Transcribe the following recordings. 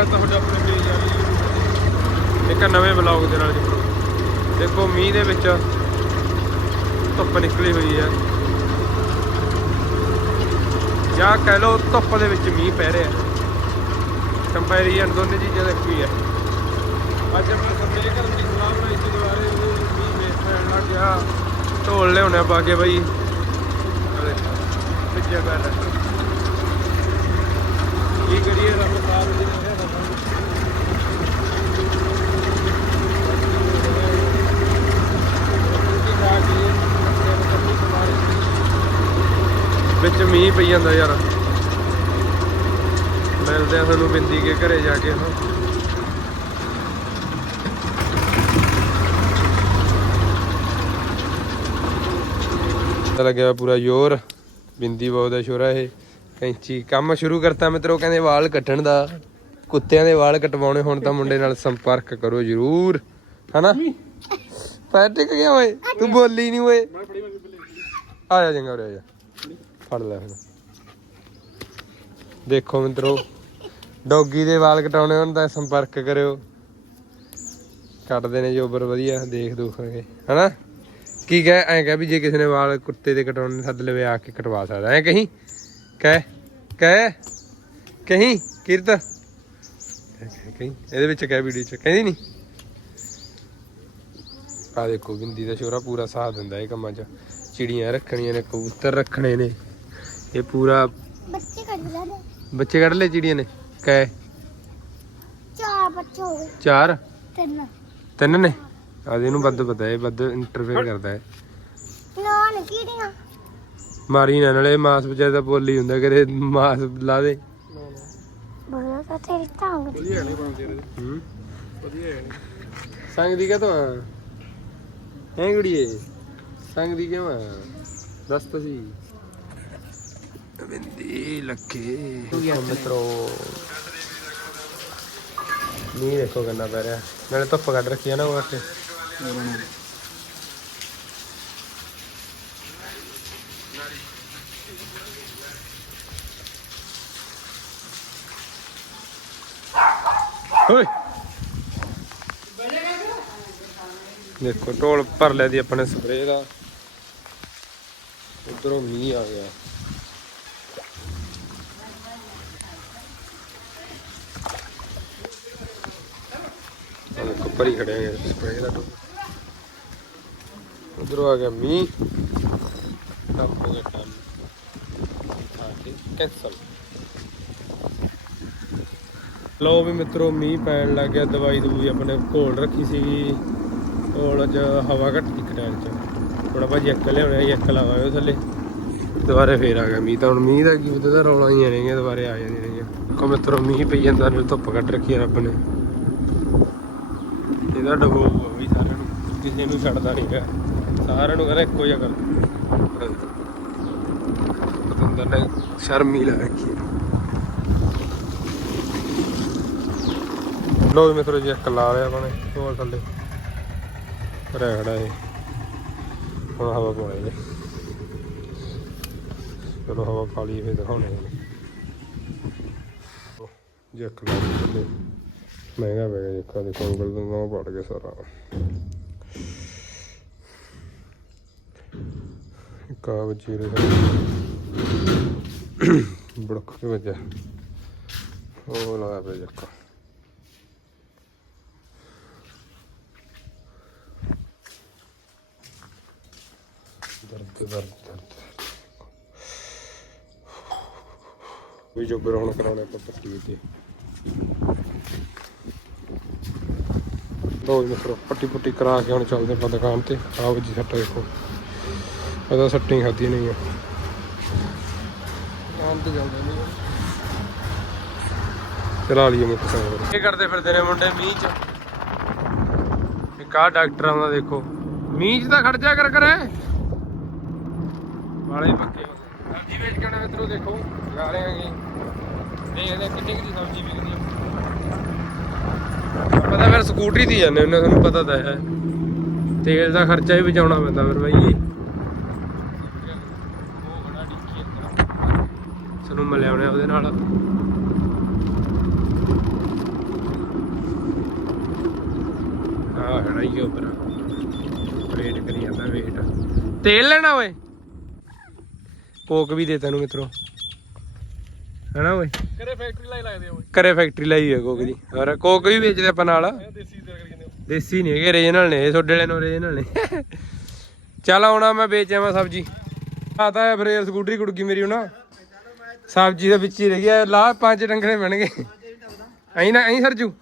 ਸਵਾਗਤ ਤੁਹਾਡਾ ਆਪਣੇ ਪੇਜ ਵਾਲੀ ਇੱਕ ਨਵੇਂ ਬਲੌਗ ਦੇ ਨਾਲ ਜੀ। ਦੇਖੋ, ਮੀਂਹ ਦੇ ਵਿੱਚ ਧੁੱਪ ਨਿਕਲੀ ਹੋਈ ਹੈ। ਜਾਂ ਕਹਿ ਲਓ ਧੁੱਪ ਦੇ ਵਿੱਚ ਮੀਂਹ ਪੈ ਰਿਹਾ ਕੰਪੈਰੀਜ਼ਨ ਦੋਨੇ ਚੀਜ਼ਾਂ ਦਾ ਕੀ ਹੈ ਅੱਜ ਮੈਂ ਸਵੇਰੇ ਘਰ ਦੀ ਸਲਾਹ ਬਣਾਈ ਸੀ ਦੁਬਾਰੇ ਉਹਦੇ ਮੀਂਹ ਵੇਖ ਪੈਣ ਲੱਗ ਗਿਆ। ਢੋਲ ਲਿਆਉਣਾ ਪਾ ਕੇ ਬਾਈ। ਪਿੱਛੇ ਬੈਠ ਕੀ ਕਰੀਏ ਰੱਬ ਸਾਹਿਬ ਜੀ ਨੇ ਵਿੱਚ ਮੀਂਹ ਪਈ ਜਾਂਦਾ ਯਾਰ। ਮਿਲਦੇ ਆ ਤੁਹਾਨੂੰ ਬਿੰਦੀ ਕੇ ਘਰੇ ਜਾ ਕੇ ਪਤਾ ਲੱਗਿਆ ਪੂਰਾ ਜ਼ੋਰ। ਬਿੰਦੀ ਬਹੁਤ ਦਾ ਸ਼ੋਰਾ ਇਹ। ਕੈਂਚੀ ਕੰਮ ਸ਼ੁਰੂ ਕਰਤਾ ਮਿੱਤਰੋ ਕਹਿੰਦੇ ਵਾਲ ਕੱਟਣ ਦਾ। ਕੁੱਤਿਆਂ ਦੇ ਵਾਲ ਕਟਵਾਉਣੇ ਹੁਣ ਤਾਂ ਮੁੰਡੇ ਨਾਲ ਸੰਪਰਕ ਕਰੋ ਜਰੂਰ। ਹਨਾ? ਪੈਰ ਟਿਕ ਗਿਆ ਓਏ। ਤੂੰ ਬੋਲੀ ਨਹੀਂ ਓਏ। ਆ ਜਾ ਚੰਗਾ ਉਰੇ ਆ ਜਾ। ਫੜ ਲੈ ਹੁਣ ਦੇਖੋ ਮਿੱਤਰੋ, ਡੌਗੀ ਦੇ ਵਾਲ ਕਟਾਉਣੇ ਹੋਣ ਤਾਂ ਸੰਪਰਕ ਕਰਿਓ। ਕੱਟਦੇ ਨੇ ਜੋਬਰ ਵਧੀਆ, ਦੇਖ ਦੂਖਾਂਗੇ ਹਨਾ? ਕੀ ਕਹੇ, ਐਂ ਕਹੇ ਵੀ ਜੇ ਕਿਸੇ ਨੇ ਵਾਲ ਕੁੱਤੇ ਦੇ ਕਟਾਉਣੇ ਸੱਦ ਲਵੇ, ਆ ਕੇ ਕਟਵਾ ਸਕਦਾ। ਐ ਕਹੀਂ? ਕਹਿ ਕਹਿ, ਕਹੀਂ, ਕਿਰਤ? ਕਹੀਂ ਇਹਦੇ ਵਿੱਚ ਕਹਿ ਵੀਡੀਓ ਚ, ਕਹਿੰਦੀ ਨਹੀਂ ਆ ਦੇਖੋ, ਬਿੰਦੀ ਦਾ ਸ਼ੋਰਾ ਪੂਰਾ ਸਾਥ ਦਿੰਦਾ ਇਹ ਕੰਮਾਂ 'ਚ। ਚਿੜੀਆਂ ਰੱਖਣੀਆਂ ਨੇ, ਕਬੂਤਰ ਰੱਖਣੇ ਨੇ। ਇਹ ਪੂਰਾ ਬੱਚੇ ਕੱਢ ਲੈਣੇ ਬੱਚੇ ਕੱਢ ਲਏ ਚਿੜੀਆਂ ਨੇ? ਕੈ। ਚਾਰ ਬੱਚੇ ਹੋ ਗਏ। ਚਾਰ? ਤਿੰਨ। ਤਿੰਨ ਨੇ? ਆਦੇ ਇਹਨੂੰ ਵੱਧ ਪਤਾ ਹੈ ਵੱਧ ਇੰਟਰਫੇਅਰ ਕਰਦਾ ਹੈ। ਨਾ ਨੀ ਕੀੜੀਆਂ ਮਾਰੀ ਨਾ ਨਾਲੇ ਮਾਸ ਵਿਚਾਰੇ ਦਾ ਬੋਲੀ ਹੁੰਦਾ ਕਦੇ ਮਾਸ ਲਾ ਦੇ। ਬੋਲਾ ਤਾਂ ਤੇਰੀ ਟੰਗ ਦੀ। ਵਧੀਆ ਨੇ ਬੰਦੇ ਹੂੰ। ਵਧੀਆ ਨੇ। ਸੰਗ ਦੀ ਕਦੋਂ ਆ? ਹੈ ਗੁੜੀਏ? ਸੰਗ ਦੀ ਕਿਉਂ ਆ? ਦੱਸ ਤਾਂ ਸੀ ਬਿੰਦੀ ਲੱਕੇ ਮਿੱਤਰੋ ਨਹੀਂ ਦੇਖੋ ਕਿੰਨਾ ਪੈ ਰਿਹਾ ਨਾਲੇ ਧੁੱਪ ਕੱਢ ਰੱਖੀ ਆ ਨਾ ਉਹ ਕਰਕੇ ਓਏ ਦੇਖੋ ਢੋਲ ਭਰ ਲਿਆ ਦੀ ਆਪਣੇ ਸਪਰੇਅ ਦਾ ਉਧਰੋਂ ਮੀਂਹ ਆ ਗਿਆ ਆ ਦੇਖੋ ਭਰੀ ਖੜਿਆ ਹੈ ਸਪਰੇਅ ਦਾ ਢੋਲ ਉਧਰੋਂ ਆ ਗਿਆ ਮੀਂਹ। ਕੰਮ ਹੋ ਗਿਆ ਕੰਮ। ਆ ਕੇ ਕੈਂਸਲ ਲੋ ਵੀ ਮਿੱਤਰੋ ਮੀਂਹ ਪੈਣ ਲੱਗ ਗਿਆ। ਦਵਾਈ ਦੂਈ ਆਪਣੇ ਘੋਲ ਰੱਖੀ ਸੀਗੀ। ਘੋਲ ਚ ਹਵਾ ਘੱਟ ਦੀ ਕਟਾਲ ਚ ਥੋੜਾ ਭਾਜੀ ਇੱਕ ਲਿਆਉਣਾ ਸੀ, ਇੱਕ ਲਾਵਾਂਗੇ ਥੱਲੇ। ਦੁਬਾਰੇ ਫੇਰ ਆ ਗਿਆ ਮੀਂਹ। ਤਾਂ ਹੁਣ ਮੀਂਹ ਦਾ ਕੀ ਪਤਾ ਰੌਲਾ ਹੀ ਆਣਗੇ ਦੁਬਾਰੇ ਆ ਜਾਂਦੀਆਂ ਨੇ ਕੋ ਮਿੱਤਰੋ ਮੀਂਹ ਪਈ ਜਾਂਦਾ ਨੇ ਧੁੱਪ ਕੱਢ ਰੱਖੀ ਰੱਬ ਨੇ। ਇਹਦਾ ਡਬੋ ਵੀ ਸਾਰਿਆਂ ਨੂੰ, ਕਿਸੇ ਨੂੰ ਛੱਡਦਾ ਨਹੀਂ ਗਾ ਸਾਰਿਆਂ ਨੂੰ ਕਹਿੰਦਾ ਇੱਕੋ ਜਿਹਾ ਕਰ। ਪਤੰਦਰ ਨੇ ਸ਼ਰਮ ਲਾ ਰੱਖੀ ਲੋ ਵੀ ਮਿੱਤਰੋ ਜੀ, ਇੱਕ ਲਾ ਲਿਆ ਆਪਣੇ ਹੋਰ ਥੱਲੇ। ਰਹਿ ਖੜਾ ਇਹ। ਹੁਣ ਹਵਾ ਪਾਉਣੀ ਹੈ। ਚਲੋ ਹਵਾ ਪਾ ਲਈ ਫੇਰ ਦਿਖਾਉਣੇ ਨੇ ਇੱਕ ਲਾ ਥੱਲੇ। ਮਹਿੰਗਾ ਪੈ ਗਿਆ ਜੱਕਾ ਦੇਖੋ ਉਂਗਲ ਤੋਂ ਨਾ ਪੜ ਗਿਆ ਸਾਰਾ। ਕਾ ਵਜੀ ਰਿਹਾ ਬੜਕ ਕੇ ਵਜਾ ਉਹ ਲਾ ਪਿਆ ਜੱਕਾ ਦਰਦ ਦਰਦ ਦਰਦ। ਵੀ ਜੋ ਬਰਾਉਣ ਕਰਾਉਣਾ ਆਪਾਂ ਪੱਟੀ ਤੇ। ਲੋ ਜੀ ਮਿੱਤਰੋ ਪੱਟੀ ਪੁੱਟੀ ਕਰਾ ਕੇ ਹੁਣ ਚੱਲਦੇ ਆਪਾਂ ਦੁਕਾਨ ਤੇ। ਆਓ ਜੀ ਸੱਟ ਦੇਖੋ ਇਹਦਾ ਸੱਟਿੰਗ ਖਾਦੀ ਨਹੀਂ ਆ। ਦੁਕਾਨ ਤੇ ਜਾਂਦੇ ਨਹੀਂ ਚਲਾ ਲਈਏ ਮੋਟਰਸਾਈਕਲ। ਕੀ ਕਰਦੇ ਫਿਰਦੇ ਨੇ ਮੁੰਡੇ ਮੀਂਹ ਚ? ਇੱਕ ਆਹ ਡਾਕਟਰ ਆਉਂਦਾ ਦੇਖੋ। ਮੀਂਹ ਚ ਤਾਂ ਖੜ ਜਾ ਕਰ ਕਰੇ। ਵਾਲੇ ਪੱਕੇ ਸਬਜ਼ੀ ਵੇਚ ਕੇ ਆਉਣਾ ਮਿੱਤਰੋ ਦੇਖੋ। ਲਗਾ ਰਹੇ ਆਂਗੇ ਦੇਖਦੇ ਕਿੰਨੀ ਕੁ ਦੀ ਸਬਜ਼ੀ ਵਿਕਦੀ ਆਪਾਂ ਤਾਂ ਫਿਰ ਸਕੂਟਰੀ ਤੇ ਜਾਂਦੇ ਹੁੰਦੇ ਤੁਹਾਨੂੰ ਪਤਾ ਤਾਂ ਹੈ। ਤੇਲ ਦਾ ਖਰਚਾ ਵੀ ਬਚਾਉਣਾ ਪੈਂਦਾ ਫਿਰ ਬਾਈ ਜੀ। ਸਾਨੂੰ ਮਿਲਿਆ ਉਹਦੇ ਨਾਲ। ਤੇਲ ਲੈਣਾ ਓਏ। ਕੋਕ ਵੀ ਦੇ ਤੈਨੂੰ ਮਿੱਤਰੋ। ਹੈਨਾ ਓਏ? ਕਰੇ ਫੈਕਟਰੀ ਲਾਈ ਲੱਗਦੇ ਓਏ। ਘਰੇ ਫੈਕਟਰੀ ਲਾਈ ਹੈ ਕੋਕ ਦੀ ਹੋਰ ਕੋਕ ਵੀ ਵੇਚਦੇ ਆਪਾਂ ਨਾਲ। ਦੇਸੀ ਤੇਲ ਕਰੀ ਜਾਂਦੇ ਦੇਸੀ ਨਹੀਂ ਹੈਗੇ ਰੀਜਨਲ ਨੇ ਇਹ ਛੋਡੇ ਵਾਲੇ ਨੂੰ ਰੀਜਨਲ ਨੇ। ਚੱਲ ਆਉਣਾ ਮੈਂ ਵੇਚ ਆਵਾਂ ਸਬਜੀ। ਆਤਾ ਹੈ ਫਿਰ ਸਕੂਟਰੀ ਕੁੜ ਗਈ ਮੇਰੀ ਹੁਣ। ਸਬਜੀ ਦੇ ਵਿੱਚ ਹੀ ਰਹਿ ਗਿਆ ਲਾ ਪੰਜ ਡੰਗਰੇ ਬਣ ਗਏ ਐਂ ਨਾ ਐਂ ਸਰਜੂ।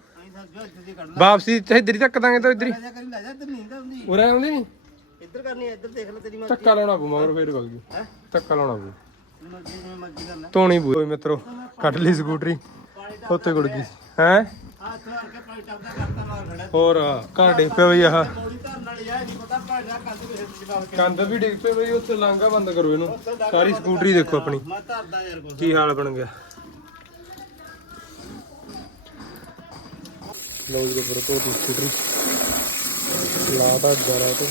ਵਾਪਸੀ ਚਾਹੇ ਇੱਧਰ ਹੀ ਧੱਕ ਦਾਂਗੇ ਤਾਂ ਇੱਧਰ ਹੀ। ਕਰੀ ਲੈ ਜਾ ਇੱਧਰ ਨਹੀਂ ਤਾਂ ਹੁੰਦੀ। ਉਰੇ ਆਉਂਦੀ ਨਹੀਂ ਇੱਧਰ ਕਰਨੀ ਹੈ, ਇੱਧਰ ਦੇਖ ਲੈ ਤੇਰੀ ਮਰਜ਼ੀ। ਧੱਕਾ ਲਾਉਣਾ ਪਊ ਮਗਰ ਫੇਰ ਗੱਲ ਜੀ। ਧੱਕਾ ਲਾਉਣਾ ਪਊ। ਧੋਣੀ ਪਊ ਮਿੱਤਰੋ, ਕੱਢ ਲਈ ਸਕੂਟਰੀ। ਉੱਤੇ ਗੁੜ ਗਈ। ਹੈ? ਹੋਰ, ਘਰ ਡਿੱਗ ਪਿਆ ਬਈ ਆਹ। ਕੰਦ ਵੀ ਡਿੱਗ ਪਈ ਬਈ, ਉੱਥੇ ਲਾਂਘਾ ਬੰਦ ਕਰੋ ਇਹਨੂੰ। ਸਾਰੀ ਸਕੂਟਰੀ ਦੇਖੋ ਆਪਣੀ। ਕੀ ਹਾਲ ਬਣ ਗਿਆ। ਲੋ ਜੀ ਬਰ ਤੋਂ ਸਕੂਟਰੀ। ਲਾਤਾ ਜਰਾ ਤੇ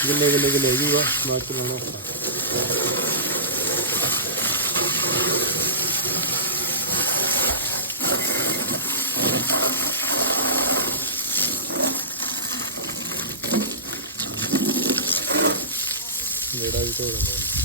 ਗਿੱਲੇ ਗਿੱਲੇ ਗਿੱਲੇ ਜੂਗਾ ਬਾਅਦ ਚ ਲਾਉਣਾ ਜਿਹੜਾ ਵੀ ਧੋ ਲੈਣਾ